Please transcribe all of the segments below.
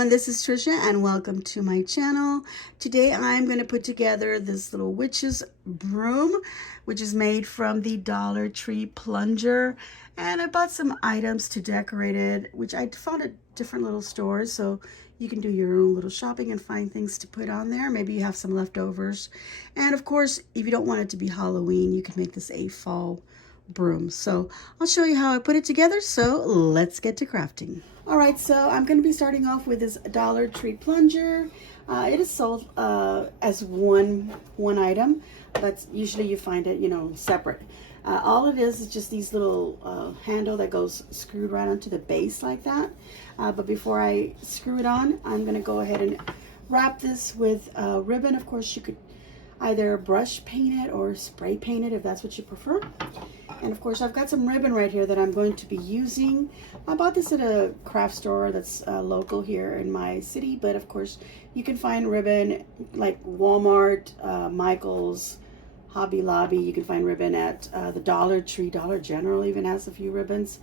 everyone, this is Trisha and welcome to my channel. Today I'm going to put together this little witch's broom, which is made from the Dollar Tree plunger. And I bought some items to decorate it, which I found at different little stores, so you can do your own little shopping and find things to put on there. Maybe you have some leftovers. And of course, if you don't want it to be Halloween, you can make this a fall broom. So I'll show you how I put it together, so let's get to crafting. All right, so I'm going to be starting off with this Dollar Tree plunger. It is sold as one item, but usually you find it, separate. All it is just these little handle that goes screwed right onto the base like that. But before I screw it on, I'm going to go ahead and wrap this with ribbon. Of course, you could either brush paint it or spray paint it if that's what you prefer. And of course, I've got some ribbon right here that I'm going to be using. I bought this at a craft store that's local here in my city, but of course, you can find ribbon like Walmart, Michael's, Hobby Lobby. You can find ribbon at the Dollar Tree. Dollar General even has a few ribbons.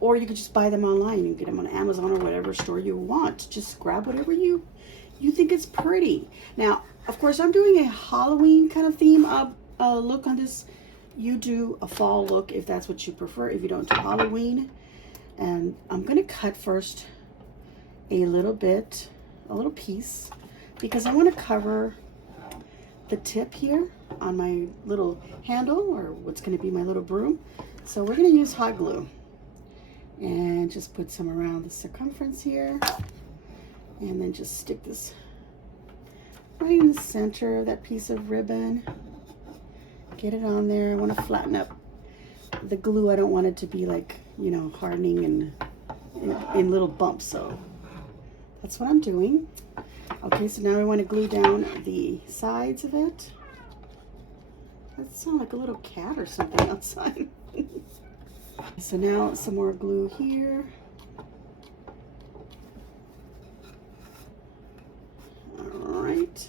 Or you could just buy them online. You can get them on Amazon or whatever store you want. Just grab whatever you think is pretty. Now, of course, I'm doing a Halloween kind of theme look on this. You do a fall look if that's what you prefer, if you don't do Halloween. And I'm going to cut first a little piece, because I want to cover the tip here on my little handle, or what's going to be my little broom. So we're going to use hot glue and just put some around the circumference here, and then just stick this right in the center of that piece of ribbon. Get it on there. I want to flatten up the glue. I don't want it to be like, hardening and in little bumps. So that's what I'm doing. Okay, so now I want to glue down the sides of it. That sounds like a little cat or something outside. So now some more glue here. All right.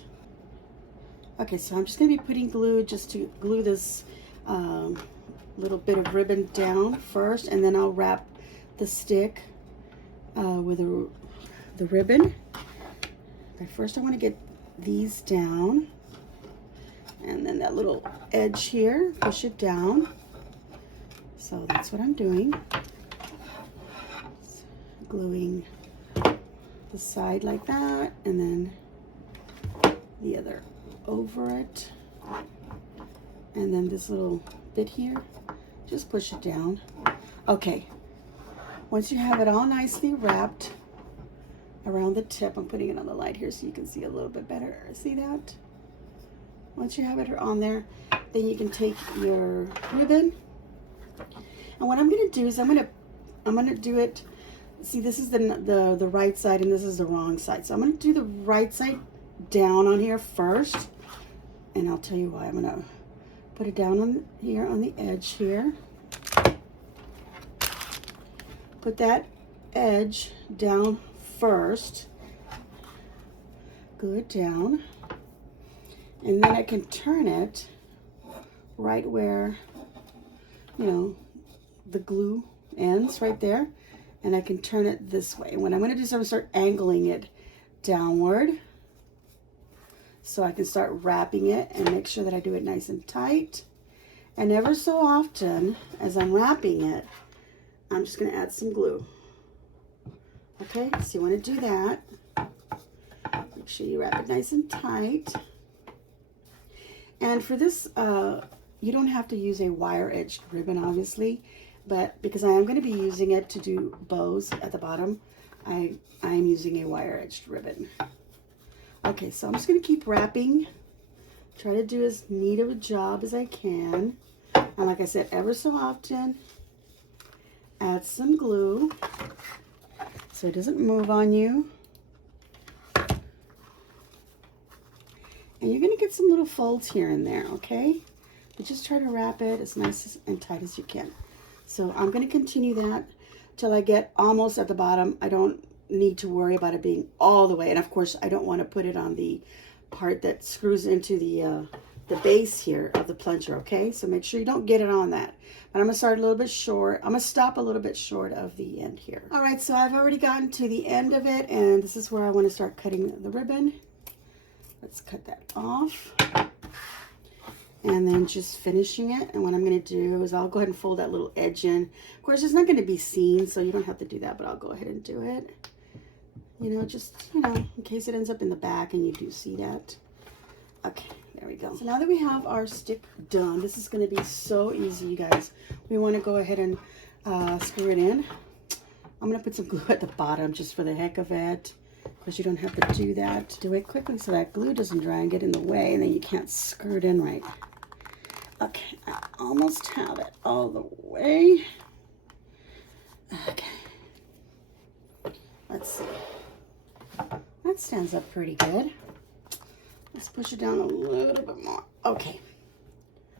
Okay, so I'm just going to be putting glue just to glue this little bit of ribbon down first, and then I'll wrap the stick with the ribbon. But first I want to get these down, and then that little edge here, push it down. So that's what I'm doing. So gluing the side like that, and then the other over it, and then this little bit here, just push it down. Okay, once you have it all nicely wrapped around the tip, I'm putting it on the light here so you can see a little bit better. See that? Once you have it on there, then you can take your ribbon, and what I'm going to do is I'm going to do it. See, this is the right side and this is the wrong side, so I'm going to do the right side down on here first. And I'll tell you why. I'm going to put it down on here on the edge here. Put that edge down first. Glue it down. And then I can turn it right where, the glue ends right there. And I can turn it this way. And what I'm going to do is I'm going to start angling it downward, so I can start wrapping it and make sure that I do it nice and tight. And ever so often, as I'm wrapping it, I'm just going to add some glue. Okay, so you want to do that. Make sure you wrap it nice and tight. And for this, you don't have to use a wire-edged ribbon, obviously, but because I am going to be using it to do bows at the bottom, I'm using a wire-edged ribbon. Okay, so I'm just going to keep wrapping. Try to do as neat of a job as I can. And like I said, ever so often, add some glue so it doesn't move on you. And you're going to get some little folds here and there, okay? But just try to wrap it as nice and tight as you can. So I'm going to continue that till I get almost at the bottom. I don't need to worry about it being all the way, and of course I don't want to put it on the part that screws into the the base here of the plunger, okay? So make sure you don't get it on that. But I'm gonna start a little bit short. I'm gonna stop a little bit short of the end here. All right, so I've already gotten to the end of it, and this is where I wanna start cutting the ribbon. Let's cut that off. And then just finishing it. And what I'm gonna do is I'll go ahead and fold that little edge in. Of course, it's not gonna be seen, so you don't have to do that, but I'll go ahead and do it. You know, just, you know, in case it ends up in the back and you do see that. Okay, there we go. So now that we have our stick done, this is gonna be so easy, you guys. We wanna go ahead and screw it in. I'm gonna put some glue at the bottom just for the heck of it. Of course, you don't have to do that. Do it quickly so that glue doesn't dry and get in the way, and then you can't screw it in right. Okay, I almost have it all the way. Okay. Let's see. That stands up pretty good. Let's push it down a little bit more. Okay.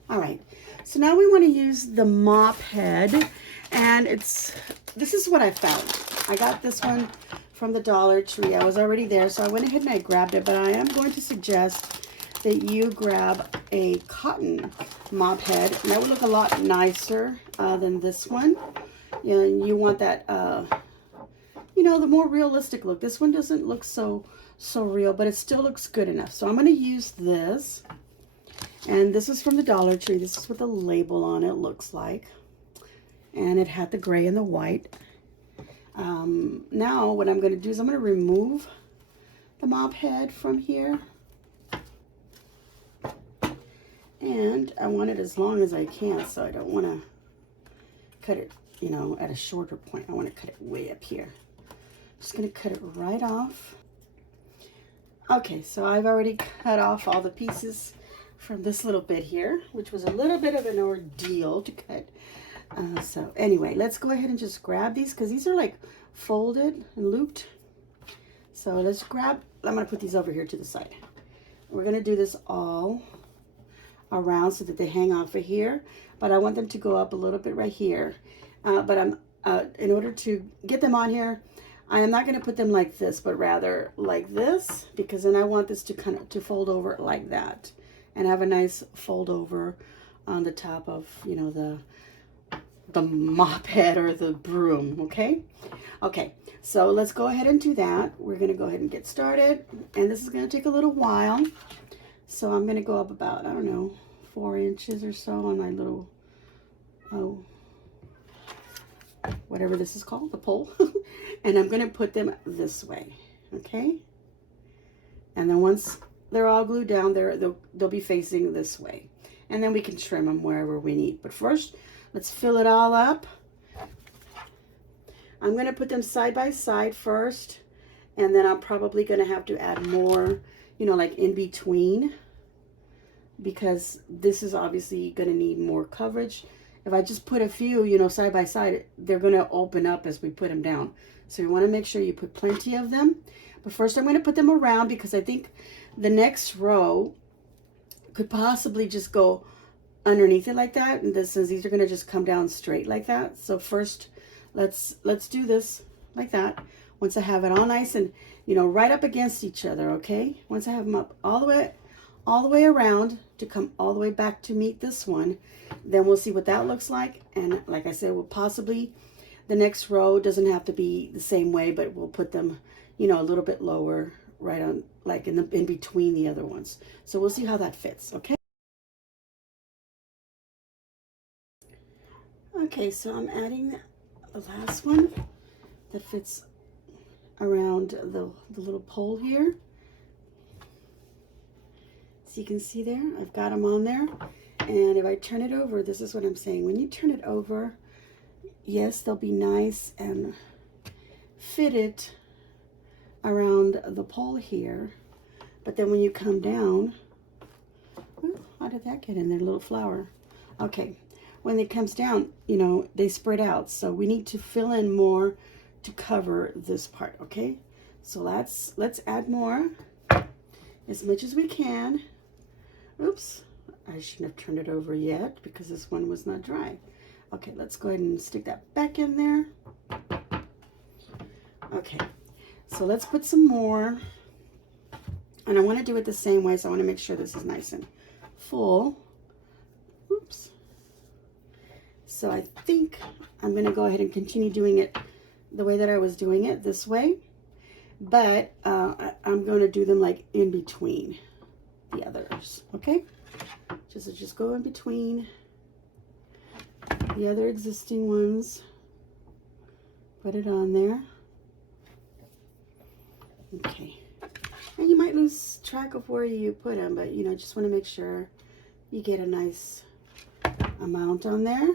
All right. So now we want to use the mop head, and this is what I found. I got this one from the Dollar Tree. I was already there, so I went ahead and I grabbed it, but I am going to suggest that you grab a cotton mop head, and that would look a lot nicer than this one. You know, and you want that, you know, the more realistic look. This one doesn't look so real, but it still looks good enough. So I'm going to use this, and this is from the Dollar Tree. This is what the label on it looks like, and it had the gray and the white. Now what I'm going to do is I'm going to remove the mop head from here. And I want it as long as I can, so I don't want to cut it, you know, at a shorter point. I want to cut it way up here. Just going to cut it right off. Okay, so I've already cut off all the pieces from this little bit here, which was a little bit of an ordeal to cut. So anyway, let's go ahead and just grab these, because these are like folded and looped. So let's grab, I'm going to put these over here to the side. We're going to do this all around so that they hang off of here, but I want them to go up a little bit right here. But I'm in order to get them on here, I am not going to put them like this, but rather like this, because then I want this to kind of fold over like that and have a nice fold over on the top of, you know, the mop head or the broom. Okay, so let's go ahead and do that. We're going to go ahead and get started, and this is going to take a little while. So I'm going to go up about, I don't know, 4 inches or so on my little, whatever this is called, the pole. And I'm going to put them this way, okay? And then once they're all glued down, they'll be facing this way. And then we can trim them wherever we need. But first, let's fill it all up. I'm going to put them side by side first, and then I'm probably going to have to add more, you know, like in between, because this is obviously going to need more coverage. If I just put a few, you know, side by side, they're going to open up as we put them down. So you want to make sure you put plenty of them. But first I'm going to put them around, because I think the next row could possibly just go underneath it like that. And this is, these are going to just come down straight like that. So first, let's do this like that. Once I have it all nice and, you know, right up against each other, okay? Once I have them up all the way around to come all the way back to meet this one, then we'll see what that looks like. And like I said, we'll possibly, the next row doesn't have to be the same way, but we'll put them, you know, a little bit lower, right on, like in between the other ones. So we'll see how that fits, okay? Okay, so I'm adding the last one that fits around the little pole here. So you can see there, I've got them on there. And if I turn it over, this is what I'm saying. When you turn it over, yes, they'll be nice and fitted around the pole here. But then when you come down, ooh, how did that get in there, little flower? Okay, when it comes down, you know, they spread out. So we need to fill in more to cover this part, okay? So let's add more, as much as we can. Oops, I shouldn't have turned it over yet because this one was not dry. Okay, let's go ahead and stick that back in there. Okay, so let's put some more. And I want to do it the same way, so I want to make sure this is nice and full. Oops. So I think I'm going to go ahead and continue doing it the way that I was doing it, this way. But I'm going to do them like in between the others, okay? Just go in between the other existing ones. Put it on there. Okay. And you might lose track of where you put them, but you know, just want to make sure you get a nice amount on there.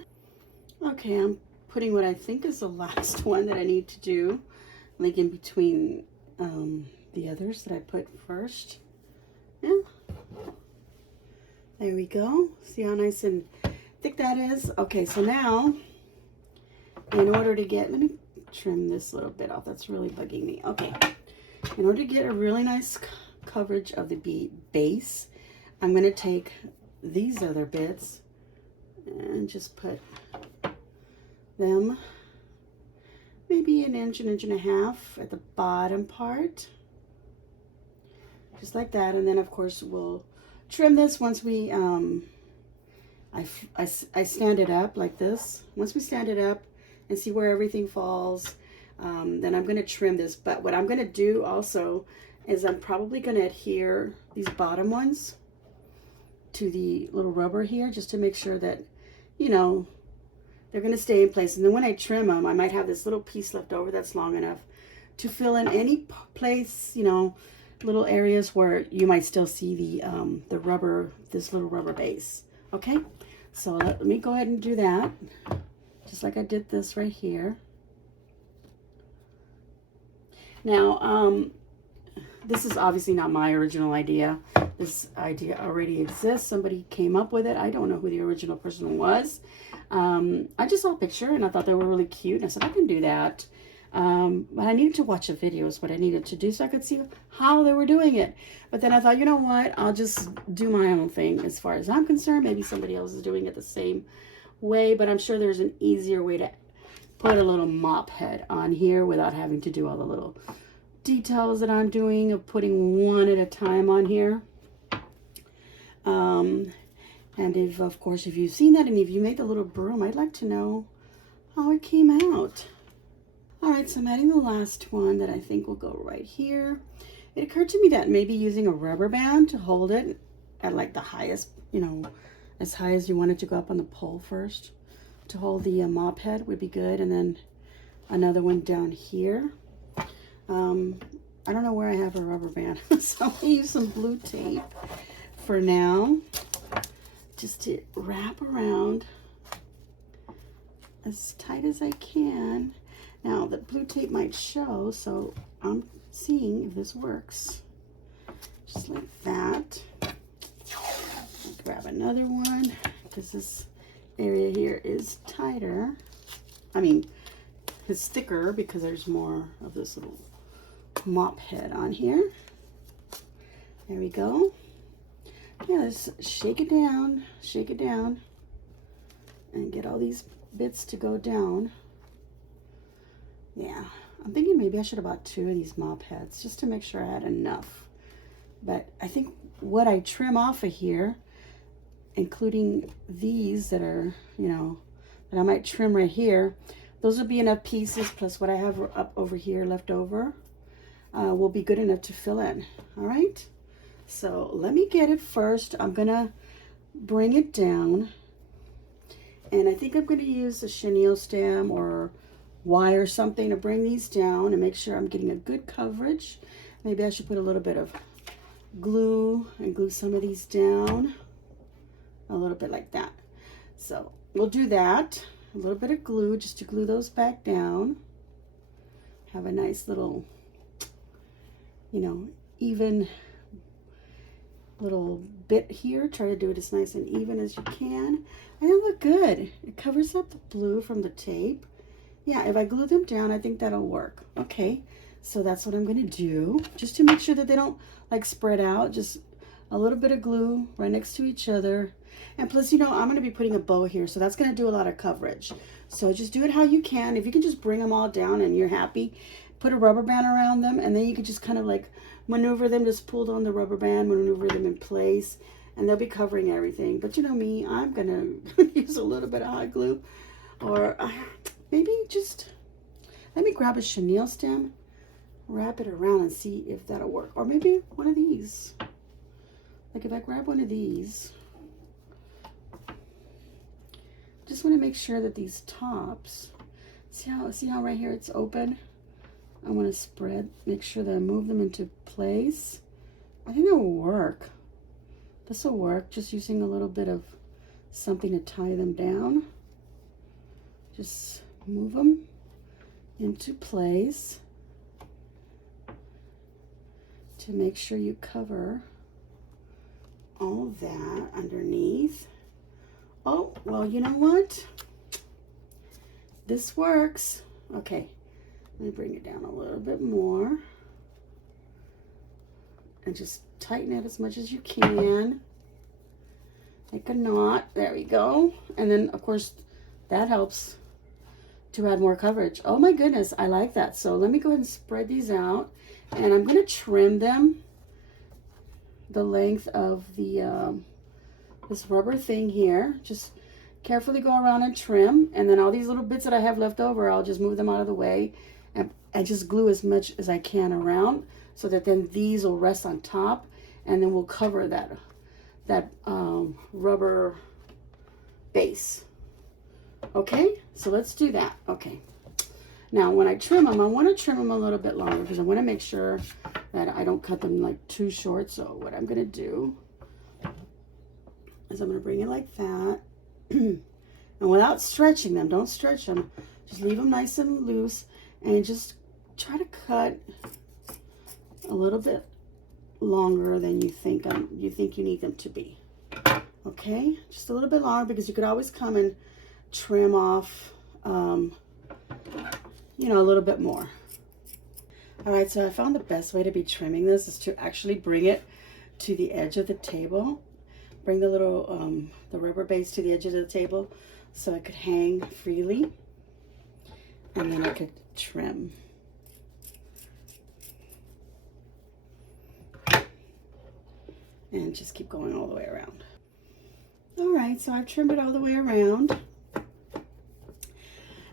Okay, I'm putting what I think is the last one that I need to do, like in between the others that I put first. Yeah. There we go. See how nice and thick that is? Okay, so now, in order to get, let me trim this little bit off. That's really bugging me. Okay. In order to get a really nice coverage of the base, I'm going to take these other bits and just put them maybe an inch and a half at the bottom part. Just like that. And then, of course, we'll trim this once we, I stand it up like this. Once we stand it up and see where everything falls, then I'm going to trim this. But what I'm going to do also is I'm probably going to adhere these bottom ones to the little rubber here, just to make sure that, you know, they're going to stay in place. And then when I trim them, I might have this little piece left over that's long enough to fill in any place, you know, little areas where you might still see the rubber, this little rubber base. Okay, so let me go ahead and do that, just like I did this right here. Now, this is obviously not my original idea. This idea already exists. Somebody came up with it. I don't know who the original person was. I just saw a picture and I thought they were really cute. And I said, I can do that. But I needed to watch a video is what I needed to do so I could see how they were doing it. But then I thought, you know what? I'll just do my own thing as far as I'm concerned. Maybe somebody else is doing it the same way, but I'm sure there's an easier way to put a little mop head on here without having to do all the little details that I'm doing of putting one at a time on here. And if, of course, if you've seen that and if you made the little broom, I'd like to know how it came out. All right, so I'm adding the last one that I think will go right here. It occurred to me that maybe using a rubber band to hold it at like the highest, you know, as high as you want it to go up on the pole first to hold the mop head would be good. And then another one down here. I don't know where I have a rubber band, so I'm gonna use some blue tape for now, just to wrap around as tight as I can. Now the blue tape might show, so I'm seeing if this works. Just like that. I'll grab another one because this area here is tighter. I mean, it's thicker because there's more of this little mop head on here. There we go. Yeah, let's shake it down, and get all these bits to go down. Yeah, I'm thinking maybe I should have bought 2 of these mop heads just to make sure I had enough. But I think what I trim off of here, including these that are, you know, that I might trim right here, those will be enough pieces, plus what I have up over here left over will be good enough to fill in. All right, so let me get it first. I'm gonna bring it down, and I think I'm gonna use a chenille stem or wire something to bring these down and make sure I'm getting a good coverage. Maybe I should put a little bit of glue and glue some of these down a little bit like that. So we'll do that, a little bit of glue just to glue those back down. Have a nice little, you know, even little bit here. Try to do it as nice and even as you can, and it look good. It covers up the blue from the tape. Yeah, if I glue them down, I think that'll work. Okay, so that's what I'm gonna do, just to make sure that they don't like spread out. Just a little bit of glue right next to each other. And plus, you know, I'm gonna be putting a bow here, so that's gonna do a lot of coverage. So just do it how you can. If you can just bring them all down and you're happy, put a rubber band around them, and then you could just kind of like maneuver them, just pull on the rubber band, maneuver them in place, and they'll be covering everything. But you know me, I'm gonna use a little bit of hot glue, or maybe just, let me grab a chenille stem, wrap it around and see if that'll work. Or maybe one of these. Like if I grab one of these, just want to make sure that these tops, see how right here it's open? I want to spread, make sure that I move them into place. I think that will work. This will work, just using a little bit of something to tie them down. Just move them into place to make sure you cover all that underneath. Oh, well, you know what? This works. Okay, let me bring it down a little bit more. And just tighten it as much as you can. Make a knot. There we go. And then, of course, that helps to add more coverage. Oh my goodness, I like that. So let me go ahead and spread these out. And I'm going to trim them the length of the this rubber thing here. Just carefully go around and trim. And then all these little bits that I have left over, I'll just move them out of the way and just glue as much as I can around, so that then these will rest on top, and then we'll cover that rubber base. Okay, so let's do that. Okay, now when I trim them, I want to trim them a little bit longer because I want to make sure that I don't cut them like too short. So what I'm going to do is I'm going to bring it like that. And without stretching them, don't stretch them, just leave them nice and loose, and just try to cut a little bit longer than you think you need them to be. Okay, just a little bit longer, because you could always come and trim off you know, a little bit more. All right, so I found the best way to be trimming this is to actually bring it to the edge of the table. Bring the little the rubber base to the edge of the table so it could hang freely, and then I could trim. And just keep going all the way around. All right, so I've trimmed it all the way around.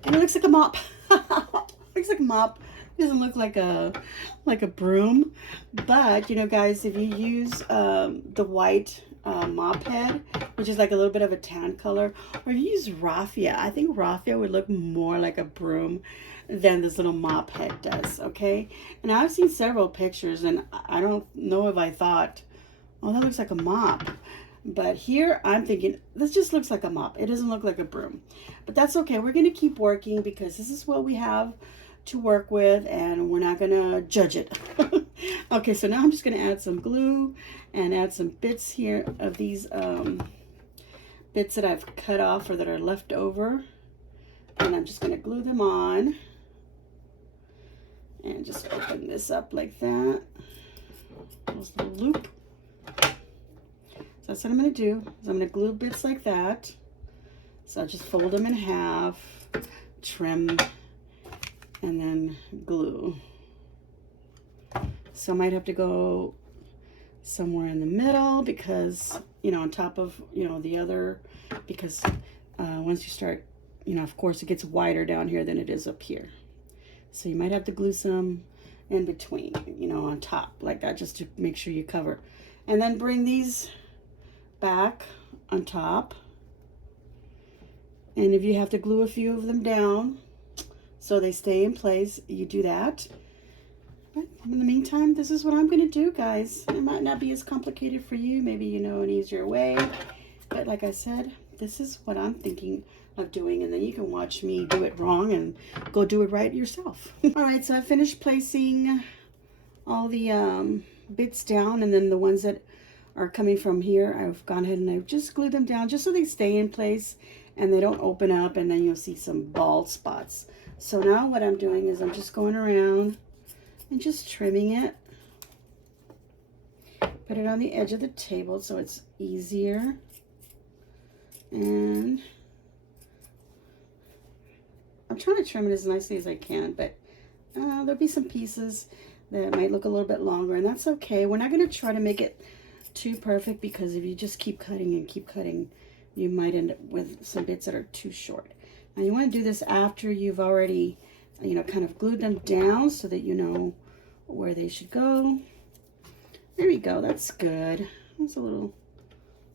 And it looks like a mop. Looks like a mop. It doesn't look like a broom. But, you know, guys, if you use the white mop head, which is like a little bit of a tan color, or if you use raffia, I think raffia would look more like a broom than this little mop head does, okay? And I've seen several pictures, and I don't know if I thought, oh, that looks like a mop. But here I'm thinking, this just looks like a mop. It doesn't look like a broom. But that's okay. We're going to keep working because this is what we have to work with, and we're not going to judge it. Okay, so now I'm just going to add some glue and add some bits here of these bits that I've cut off or that are left over. And I'm just going to glue them on. And just open this up like that. Close the loop. So that's what I'm going to do. Is I'm going to glue bits like that. So I'll just fold them in half, trim, and then glue. So I might have to go somewhere in the middle because, you know, on top of, you know, the other, because once you start, you know, of course it gets wider down here than it is up here. So you might have to glue some in between, you know, on top like that, just to make sure you cover. And then bring these back on top. And if you have to glue a few of them down so they stay in place, you do that. But in the meantime, this is what I'm going to do, guys. It might not be as complicated for you. Maybe you know an easier way. But like I said, this is what I'm thinking of doing, and then you can watch me do it wrong and go do it right yourself. All right, so I finished placing all the bits down, and then the ones that are coming from here, I've gone ahead and I've just glued them down just so they stay in place and they don't open up, and then you'll see some bald spots. So now what I'm doing is I'm just going around and just trimming it. Put it on the edge of the table so it's easier. And I'm trying to trim it as nicely as I can, but there'll be some pieces that might look a little bit longer, and that's okay. We're not going to try to make it too perfect, because if you just keep cutting and keep cutting, you might end up with some bits that are too short. Now you want to do this after you've already, you know, kind of glued them down so that you know where they should go. There we go, that's good. There's a little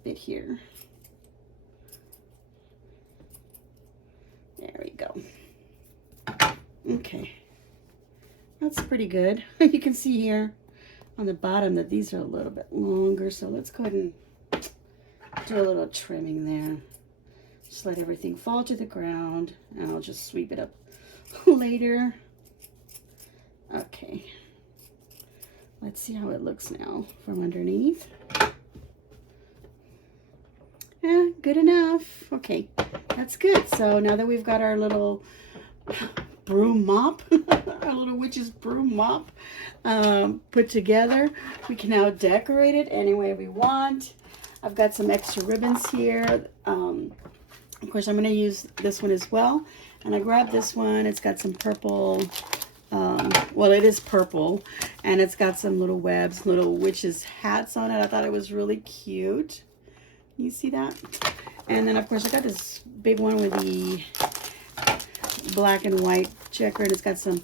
bit here. There we go. Okay, that's pretty good. You can see here on the bottom that these are a little bit longer, so let's go ahead and do a little trimming there. Just let everything fall to the ground, and I'll just sweep it up later. Okay, let's see how it looks now from underneath. Yeah, good enough. Okay, that's good. So now that we've got our little broom mop, our little witch's broom mop put together, we can now decorate it any way we want. I've got some extra ribbons here. Of course, I'm going to use this one as well. And I grabbed this one. It's got some purple, well, it is purple, and it's got some little webs, little witches hats on it. I thought it was really cute. You see that? And then, of course, I got this big one with the black and white checker, and it's got some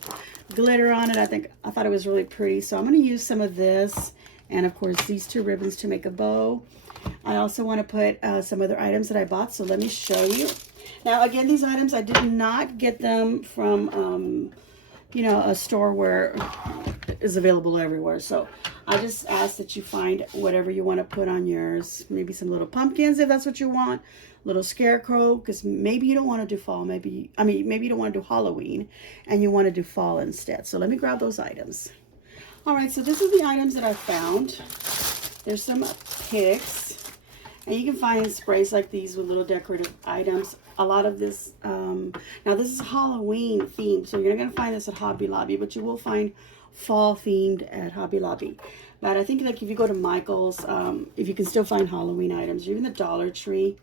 glitter on it. I thought it was really pretty. So I'm going to use some of this, and of course these two ribbons to make a bow. I also want to put some other items that I bought, so let me show you. Now again, these items, I did not get them from you know, a store where it is available everywhere. So I just ask that you find whatever you want to put on yours. Maybe some little pumpkins if that's what you want. Little scarecrow, because maybe you don't want to do fall. Maybe you don't want to do Halloween and you want to do fall instead. So let me grab those items. All right, so this is the items that I found. There's some picks, and you can find sprays like these with little decorative items. A lot of this, now this is Halloween themed, so you're not going to find this at Hobby Lobby, but you will find fall themed at Hobby Lobby. But I think like if you go to Michael's, if you can still find Halloween items, or even the Dollar Tree,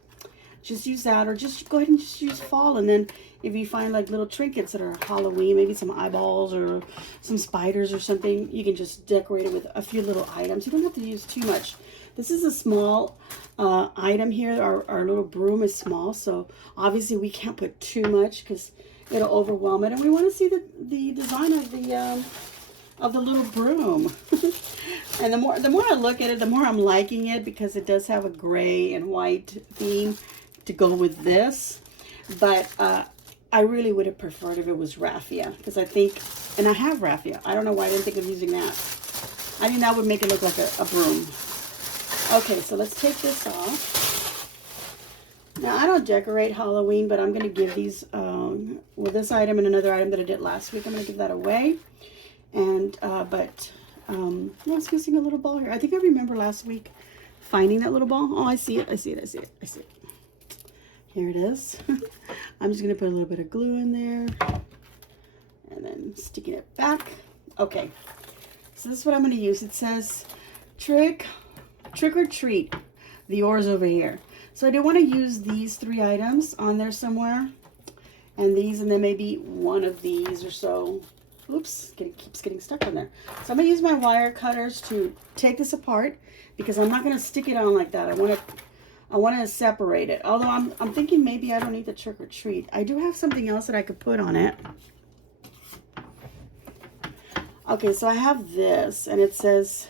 just use that, or just go ahead and just use fall. And then if you find like little trinkets that are Halloween, maybe some eyeballs or some spiders or something, you can just decorate it with a few little items. You don't have to use too much. This is a small item here. Our little broom is small, so obviously we can't put too much because it'll overwhelm it. And we want to see the design of the little broom. And the more I look at it, the more I'm liking it, because it does have a gray and white theme to go with this. But I really would have preferred if it was raffia, because I think, and I have raffia. I don't know why I didn't think of using that. I think that would make it look like a broom. Okay, so let's take this off. Now, I don't decorate Halloween, but I'm going to give these, well, this item and another item that I did last week, I'm going to give that away. And, I was missing a little ball here. I think I remember last week finding that little ball. Oh, I see it, I see it, I see it, I see it. Here it is. I'm just going to put a little bit of glue in there. And then sticking it back. Okay, so this is what I'm going to use. It says, trick or treat. The oar's over here. So I do want to use these three items on there somewhere. And these, and then maybe one of these or so. Oops, keeps getting stuck on there. So I'm going to use my wire cutters to take this apart, because I'm not going to stick it on like that. I want to separate it. Although I'm thinking maybe I don't need the trick or treat. I do have something else that I could put on it. Okay, so I have this, and it says,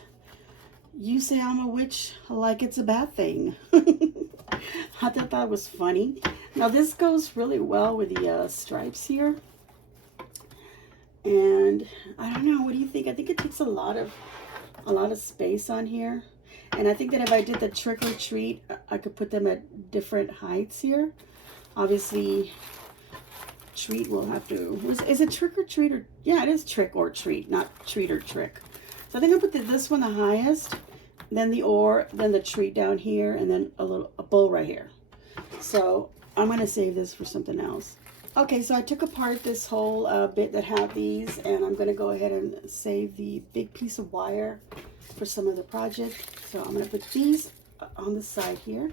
"You say I'm a witch like it's a bad thing." I thought that was funny. Now this goes really well with the stripes here. And I don't know, what do you think? I think it takes a lot of space on here. And I think that if I did the trick or treat, I could put them at different heights here. Obviously, treat will have to, is it trick or treat, or, yeah, it is trick or treat, not treat or trick. So I think I'll put this one the highest, then the or, then the treat down here, and then a bowl right here. So I'm going to save this for something else. Okay, so I took apart this whole bit that had these, and I'm going to go ahead and save the big piece of wire for some other project. So I'm going to put these on the side here.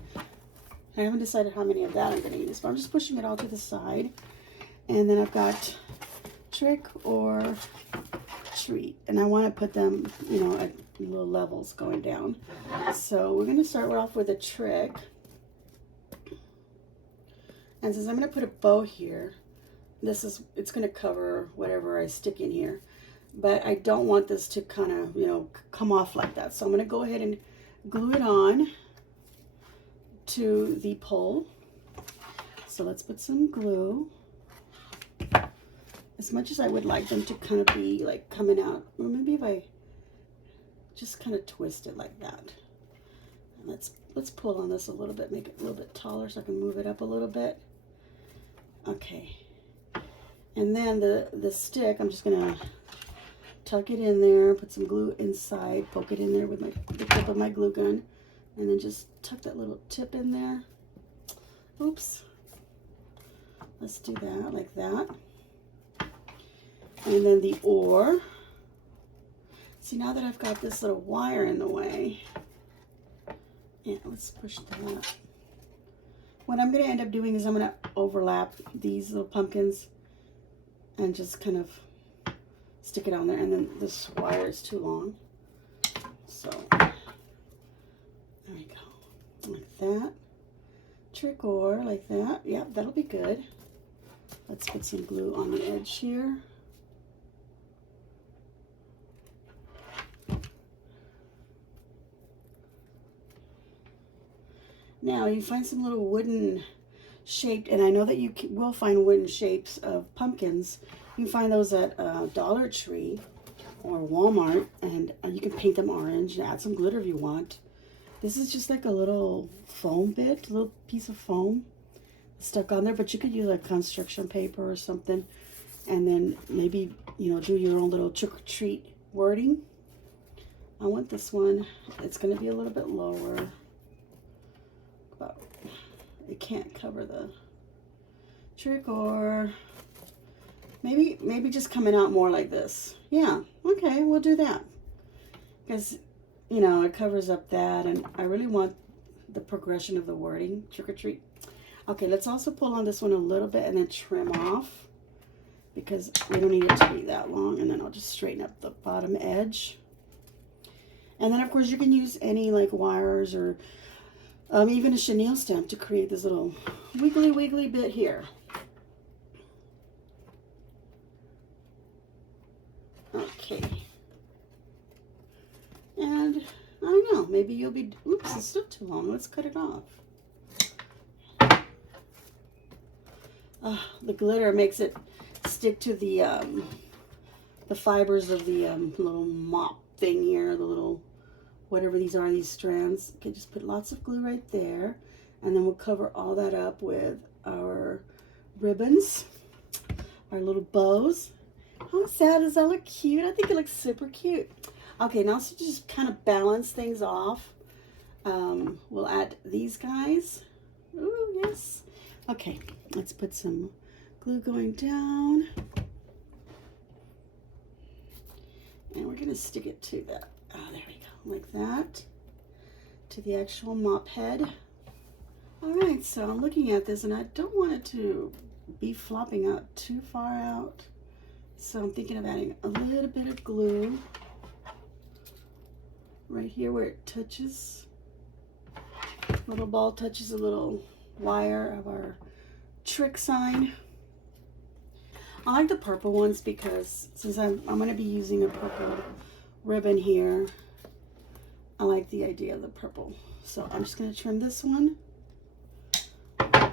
I haven't decided how many of that I'm going to use, but I'm just pushing it all to the side. And then I've got trick or treat, and I want to put them, you know, little levels going down. So we're going to start off with a trick. And since I'm going to put a bow here, it's going to cover whatever I stick in here. But I don't want this to kind of, you know, come off like that. So I'm going to go ahead and glue it on to the pole. So let's put some glue. As much as I would like them to kind of be like coming out, or maybe if I just kind of twist it like that. And let's pull on this a little bit, make it a little bit taller so I can move it up a little bit. Okay. And then the stick, I'm just gonna tuck it in there, put some glue inside, poke it in there with the tip of my glue gun, and then just tuck that little tip in there. Oops. Let's do that like that. And then the oar. See, now that I've got this little wire in the way, yeah, let's push that. What I'm going to end up doing is I'm going to overlap these little pumpkins and just kind of stick it on there. And then this wire is too long. So, there we go. Like that. Trick oar, like that. Yep, that'll be good. Let's put some glue on the edge here. Now you find some little wooden shaped, and I know that you will find wooden shapes of pumpkins. You can find those at Dollar Tree or Walmart, and you can paint them orange and add some glitter if you want. This is just like a little foam bit, a little piece of foam stuck on there, but you could use like construction paper or something, and then maybe, you know, do your own little trick or treat wording. I want this one, it's going to be a little bit lower. It can't cover the trick, or maybe just coming out more like this. Yeah, okay, we'll do that, because, you know, it covers up that, and I really want the progression of the wording, trick or treat. Okay, let's also pull on this one a little bit and then trim off, because we don't need it to be that long. And then I'll just straighten up the bottom edge. And then of course you can use any like wires or even a chenille stamp to create this little wiggly bit here. Okay. And I don't know, maybe you'll be, oops, it's still too long. Let's cut it off. The glitter makes it stick to the fibers of the little mop thing here, the little whatever these are, these strands. Okay, just put lots of glue right there, and then we'll cover all that up with our ribbons, our little bows. How sad does that look? Cute. I think it looks super cute. Okay, now to just kind of balance things off, we'll add these guys. Ooh, yes. Okay, let's put some glue going down, and we're gonna stick it to that. Oh, there we go, like that, to the actual mop head. All right, so I'm looking at this, and I don't want it to be flopping out too far out, so I'm thinking of adding a little bit of glue right here where it touches. Little ball touches a little wire of our trick sign. I like the purple ones because since I'm going to be using a purple ribbon here, I like the idea of the purple. So I'm just going to trim this one. A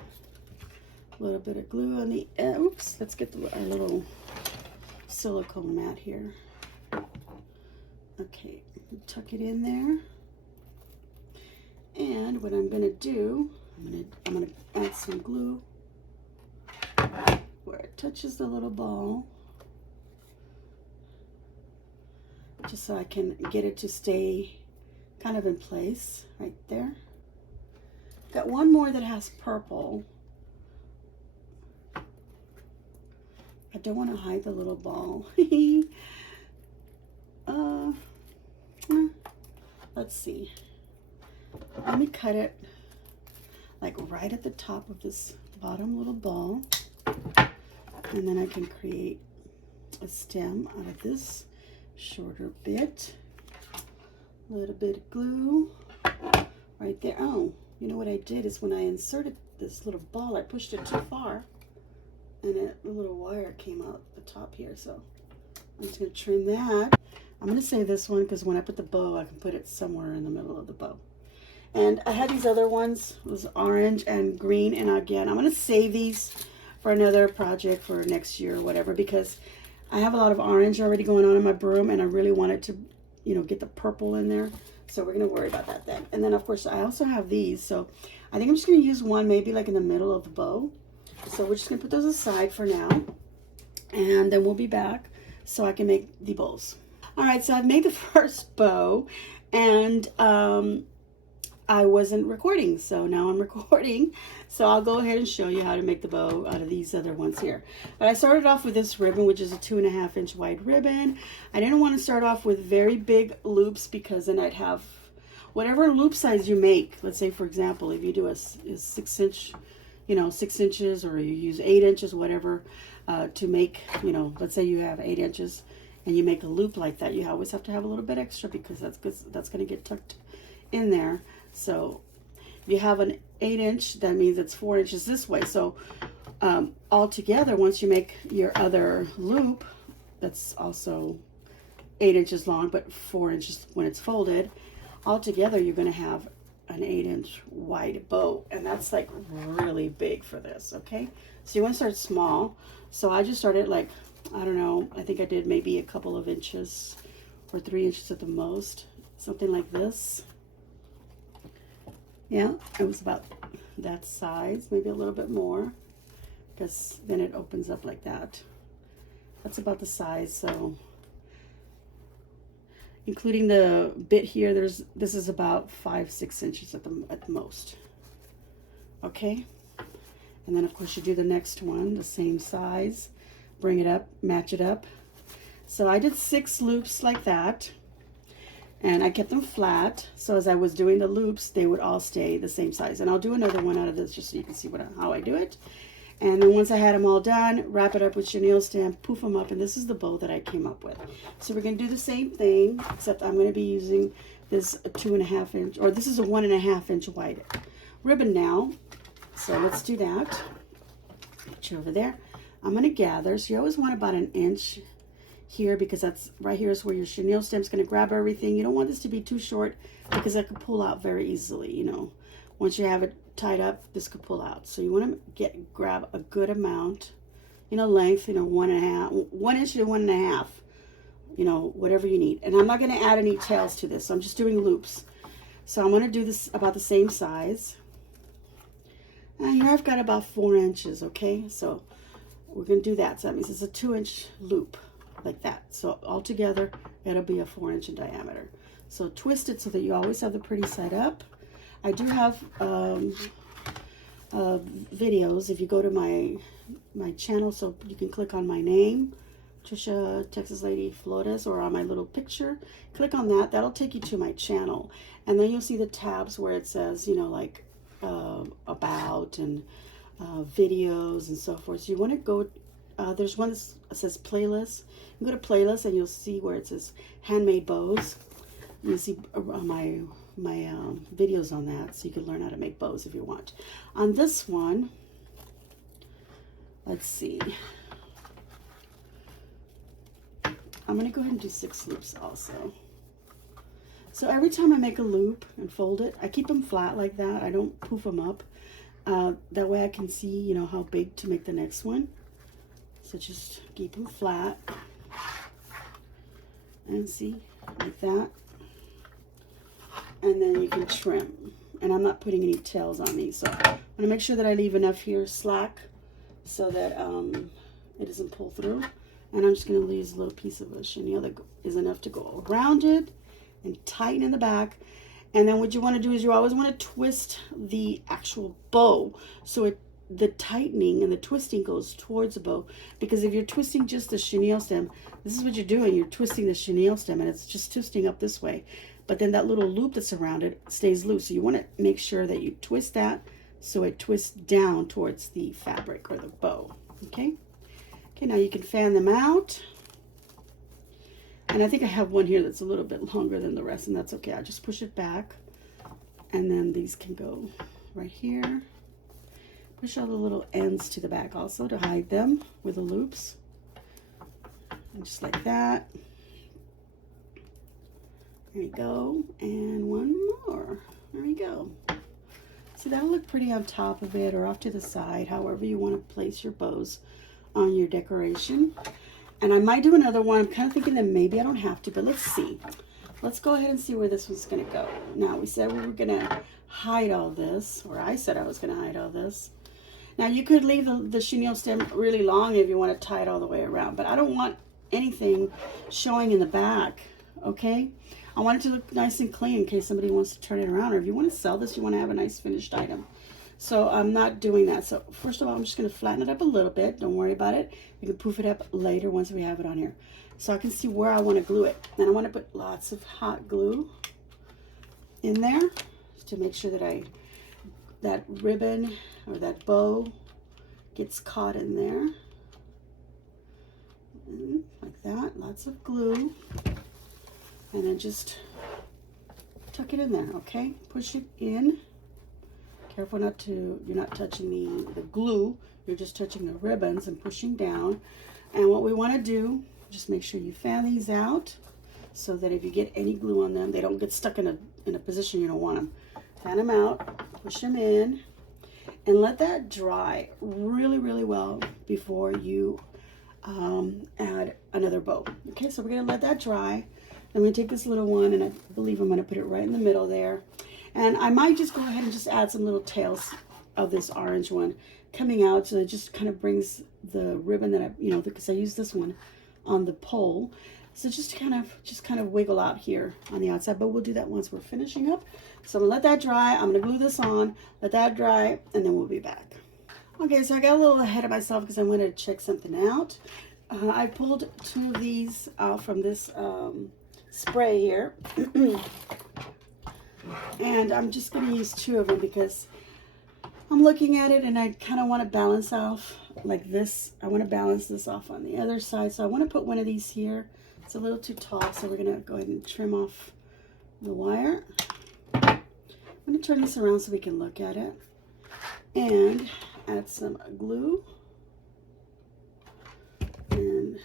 little bit of glue on the end. Oops, let's get our little silicone mat here. Okay, tuck it in there. And what I'm going to do, I'm going to add some glue where it touches the little ball, just so I can get it to stay kind of in place right there. Got one more that has purple. I don't want to hide the little ball. Let's see. Let me cut it like right at the top of this bottom little ball, and then I can create a stem out of this shorter bit. A little bit of glue right there. Oh, you know what I did is when I inserted this little ball, I pushed it too far, and a little wire came out the top here. So I'm just going to trim that. I'm going to save this one because when I put the bow, I can put it somewhere in the middle of the bow. And I had these other ones, it was orange and green, and again, I'm going to save these for another project for next year or whatever, because I have a lot of orange already going on in my broom, and I really wanted to, you know, get the purple in there. So we're going to worry about that then. And then, of course, I also have these. So I think I'm just going to use one maybe like in the middle of the bow. So we're just going to put those aside for now. And then we'll be back so I can make the bows. All right, so I've made the first bow, and I wasn't recording, so now I'm recording. So I'll go ahead and show you how to make the bow out of these other ones here. But I started off with this ribbon, which is a 2.5 inch wide ribbon. I didn't want to start off with very big loops because then I'd have whatever loop size you make. Let's say, for example, if you do a 6 inch, you know, 6 inches, or you use 8 inches, whatever, to make, you know, let's say you have 8 inches and you make a loop like that, you always have to have a little bit extra because that's going to get tucked in there. So if you have an 8 inch, that means it's 4 inches this way. So all together, once you make your other loop, that's also 8 inches long, but 4 inches when it's folded, all together you're going to have an 8 inch wide bow, and that's like really big for this. Okay, so you want to start small. So I just started like, I don't know, I think I did maybe a couple of inches or 3 inches at the most, something like this. Yeah, it was about that size, maybe a little bit more, because then it opens up like that. That's about the size. So including the bit here, this is about 5-6 inches at the most. Okay, and then of course you do the next one, the same size, bring it up, match it up. So I did 6 loops like that, and I kept them flat, so as I was doing the loops, they would all stay the same size. And I'll do another one out of this just so you can see how I do it. And then once I had them all done, wrap it up with chenille stamp, poof them up, and this is the bow that I came up with. So we're going to do the same thing, except I'm going to be using this 2.5 inch, or this is a 1.5 inch wide ribbon now. So let's do that. Put you over there. I'm going to gather. So you always want about 1 inch here, because that's right here is where your chenille stamp is going to grab everything. You don't want this to be too short because it could pull out very easily. You know, once you have it tied up, this could pull out. So you want to grab a good amount, you know, length, you know, 1 inch to 1.5, you know, whatever you need. And I'm not going to add any tails to this, so I'm just doing loops. So I'm going to do this about the same size. And here I've got about 4 inches. Okay, so we're going to do that. So that means it's a 2 inch loop like that. So altogether it'll be a 4 inch in diameter. So twist it so that you always have the pretty side up. I do have videos. If you go to my channel, so you can click on my name, Trisha Texas Lady Flores, or on my little picture, click on that. That'll take you to my channel, and then you'll see the tabs where it says, you know, like about and videos and so forth. So you want to go, there's one that says playlist. You go to playlist and you'll see where it says handmade bows. You'll see my videos on that, so you can learn how to make bows if you want. On this one, let's see, I'm going to go ahead and do 6 loops also. So every time I make a loop and fold it, I keep them flat like that. I don't poof them up. That way I can see, you know, how big to make the next one. So just keep them flat and see, like that. And then you can trim. And I'm not putting any tails on these, so I'm going to make sure that I leave enough here slack so that it doesn't pull through. And I'm just going to leave a little piece of a chenille that is enough to go around it and tighten in the back. And then what you want to do is you always want to twist the actual bow so the tightening and the twisting goes towards the bow, because if you're twisting just the chenille stem, this is what you're doing, you're twisting the chenille stem and it's just twisting up this way, but then that little loop that's around it stays loose. So you want to make sure that you twist that so it twists down towards the fabric or the bow. Okay, now you can fan them out. And I think I have one here that's a little bit longer than the rest, and that's okay. I'll just push it back. And then these can go right here. Push all the little ends to the back also to hide them with the loops. And just like that. There we go. And one more. There we go. So that'll look pretty on top of it or off to the side, however you want to place your bows on your decoration. And I might do another one. I'm kind of thinking that maybe I don't have to, but let's see. Let's go ahead and see where this one's going to go. Now, we said we were going to hide all this, or I said I was going to hide all this. Now, you could leave the chenille stem really long if you want to tie it all the way around, but I don't want anything showing in the back, okay? I want it to look nice and clean in case somebody wants to turn it around, or if you want to sell this, you want to have a nice finished item. So I'm not doing that. So first of all, I'm just going to flatten it up a little bit. Don't worry about it. You can poof it up later once we have it on here. So I can see where I want to glue it. And I want to put lots of hot glue in there to make sure that that ribbon or that bow gets caught in there. And like that, lots of glue. And then just tuck it in there, okay? Push it in. Careful you're not touching the glue, you're just touching the ribbons and pushing down. And what we want to do, just make sure you fan these out so that if you get any glue on them, they don't get stuck in a position you don't want them. Fan them out, push them in, and let that dry really, really well before you add another bow. Okay, so we're going to let that dry. I'm going to take this little one, and I believe I'm going to put it right in the middle there. And I might just go ahead and just add some little tails of this orange one coming out, so it just kind of brings the ribbon that because I use this one on the pole. So just kind of wiggle out here on the outside, but we'll do that once we're finishing up. So I'm gonna let that dry. I'm gonna glue this on, let that dry, and then we'll be back. Okay, so I got a little ahead of myself because I wanted to check something out. I pulled 2 of these out from this spray here. And I'm just going to use 2 of them because I'm looking at it and I kind of want to balance off like this. I want to balance this off on the other side. So I want to put one of these here. It's a little too tall, so we're going to go ahead and trim off the wire. I'm going to turn this around so we can look at it. And add some glue. And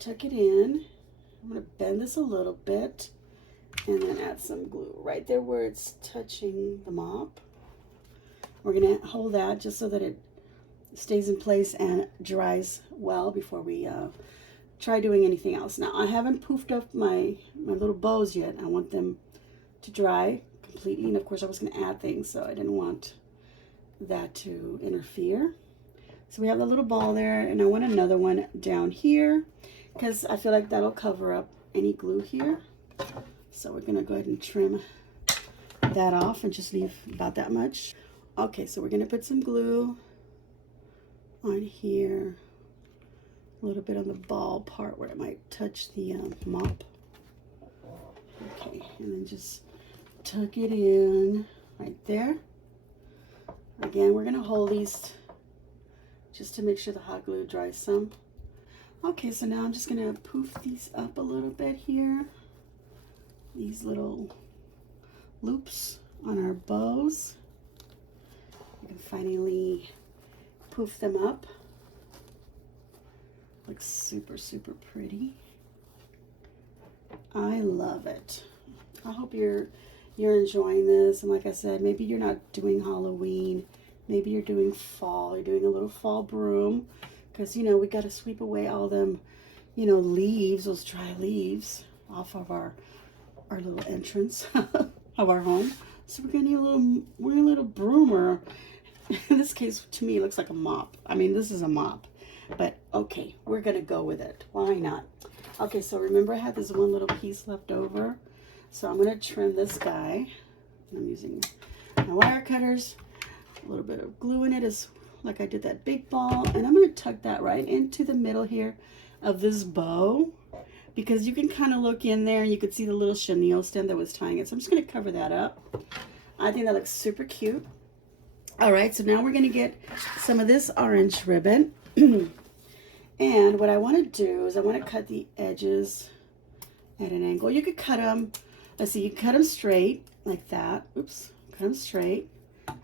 tuck it in. I'm going to bend this a little bit. And then add some glue right there where it's touching the mop. We're going to hold that just so that it stays in place and dries well before we try doing anything else. Now, I haven't poofed up my little bows yet. I want them to dry completely. And of course, I was going to add things, so I didn't want that to interfere. So we have the little ball there, and I want another one down here because I feel like that'll cover up any glue here. So we're going to go ahead and trim that off and just leave about that much. Okay, so we're going to put some glue on here, a little bit on the ball part where it might touch the mop. Okay, and then just tuck it in right there. Again, we're going to hold these just to make sure the hot glue dries some. Okay, so now I'm just going to poof these up a little bit here. These little loops on our bows. You can finally poof them up. Looks super, super pretty. I love it. I hope you're enjoying this. And like I said, maybe you're not doing Halloween. Maybe you're doing fall. You're doing a little fall broom. Because, we got to sweep away all them, leaves, those dry leaves off of our little entrance of our home. So we're gonna need a little broomer. In this case, to me, it looks like a mop. I mean, this is a mop, but okay, we're gonna go with it. Why not? Okay, so remember I had this one little piece left over. So I'm gonna trim this guy. I'm using my wire cutters. A little bit of glue in it is like I did that big ball, and I'm gonna tuck that right into the middle here of this bow. Because you can kind of look in there and you could see the little chenille stem that was tying it. So I'm just going to cover that up. I think that looks super cute. All right, so now we're going to get some of this orange ribbon. And what I want to do is I want to cut the edges at an angle. You could cut them, let's see, you can cut them straight like that. Oops, cut them straight.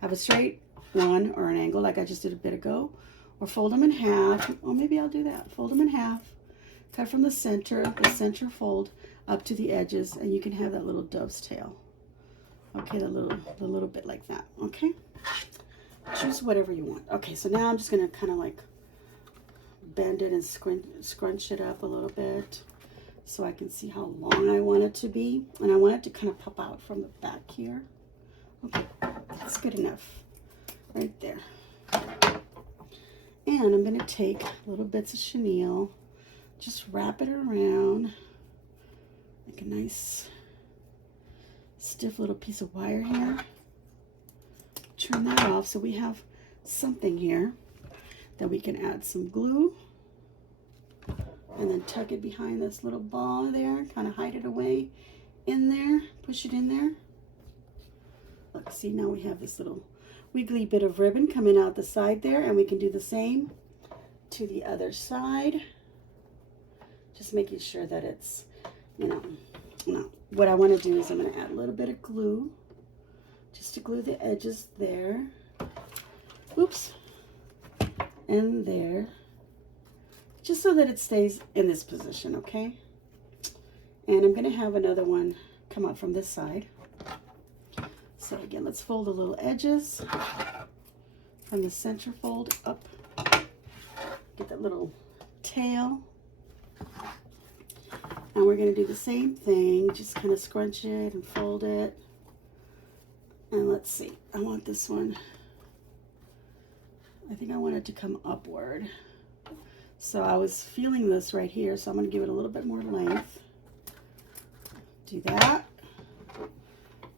Have a straight one or an angle like I just did a bit ago. Or fold them in half. Or maybe I'll do that. Fold them in half. Cut from the center fold up to the edges, and you can have that little dove's tail. Okay, the little bit like that. Okay, choose whatever you want. Okay, so now I'm just gonna kind of like bend it and scrunch it up a little bit so I can see how long I want it to be, and I want it to kind of pop out from the back here. Okay, that's good enough right there. And I'm gonna take little bits of chenille, just wrap it around like a nice stiff little piece of wire here. Turn that off so we have something here that we can add some glue, and then tuck it behind this little ball there, kind of hide it away in there, push it in there. Look, see, now we have this little wiggly bit of ribbon coming out the side there, and we can do the same to the other side. Just making sure that it's, now what I want to do is I'm going to add a little bit of glue just to glue the edges there. Oops. And there. Just so that it stays in this position, okay? And I'm going to have another one come out from this side. So again, let's fold the little edges from the center fold up. Get that little tail. And we're going to do the same thing, just kind of scrunch it and fold it. And let's see, I want this one, I think I want it to come upward. So I was feeling this right here, so I'm going to give it a little bit more length. Do that.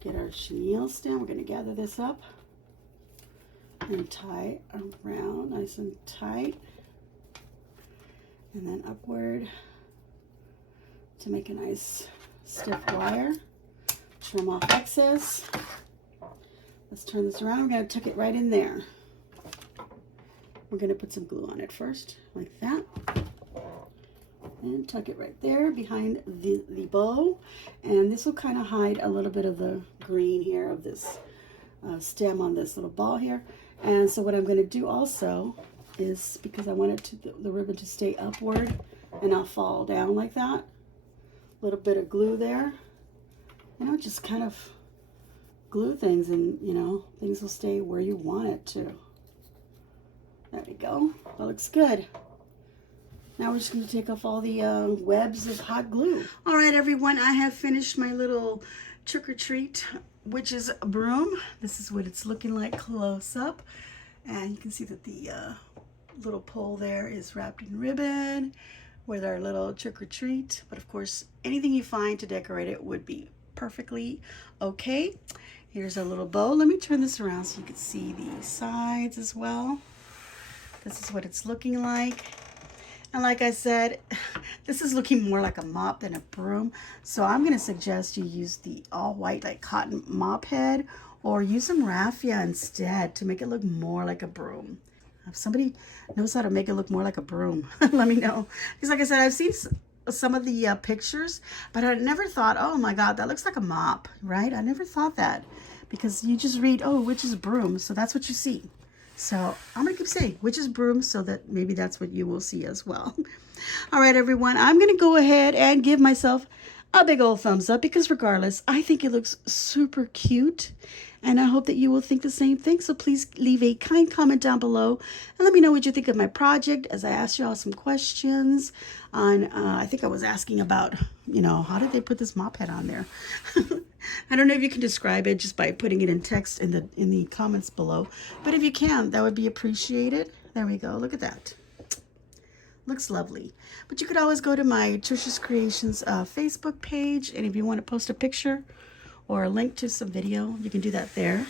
Get our chenille stem. We're going to gather this up and tie it around nice and tight. And then upward to make a nice stiff wire. Trim off excess. Let's turn this around. We're going to tuck it right in there. We're going to put some glue on it first, like that. And tuck it right there behind the bow. And this will kind of hide a little bit of the green here of this stem on this little ball here. And so what I'm going to do also is, because I want it to, the ribbon to stay upward and not fall down like that, a little bit of glue there. Just kind of glue things, and things will stay where you want it to. There we go. That looks good. Now we're just going to take off all the webs of hot glue. All right, everyone, I have finished my little trick-or-treat, which is a broom. This is what it's looking like close up. And you can see that the little pole there is wrapped in ribbon with our little trick-or-treat. But of course, anything you find to decorate it would be perfectly okay. Here's our little bow. Let me turn this around so you can see the sides as well. This is what it's looking like. And like I said, this is looking more like a mop than a broom. So I'm going to suggest you use the all white like cotton mop head, or use some raffia instead to make it look more like a broom. If somebody knows how to make it look more like a broom, let me know. Because like I said, I've seen some of the pictures, but I never thought, oh my God, that looks like a mop, right? I never thought that, because you just read, oh, which is broom, so that's what you see. So I'm going to keep saying which is broom, so that maybe that's what you will see as well. All right, everyone, I'm going to go ahead and give myself a big old thumbs up, because regardless, I think it looks super cute. And I hope that you will think the same thing. So please leave a kind comment down below and let me know what you think of my project, as I asked you all some questions on, I think I was asking about, how did they put this mop head on there? I don't know if you can describe it just by putting it in text in the comments below. But if you can, that would be appreciated. There we go. Look at that. Looks lovely. But you could always go to my Trisha's Creations Facebook page. And if you want to post a picture or a link to some video, you can do that there.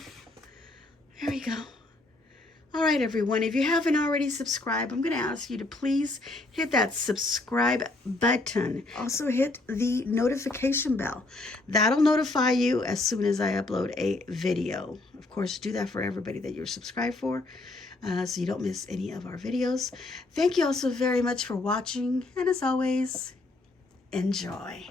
There we go. All right, everyone, if you haven't already subscribed, I'm going to ask you to please hit that subscribe button. Also hit the notification bell. That'll notify you as soon as I upload a video. Of course, do that for everybody that you're subscribed for, so you don't miss any of our videos. Thank you all so very much for watching, and as always, enjoy.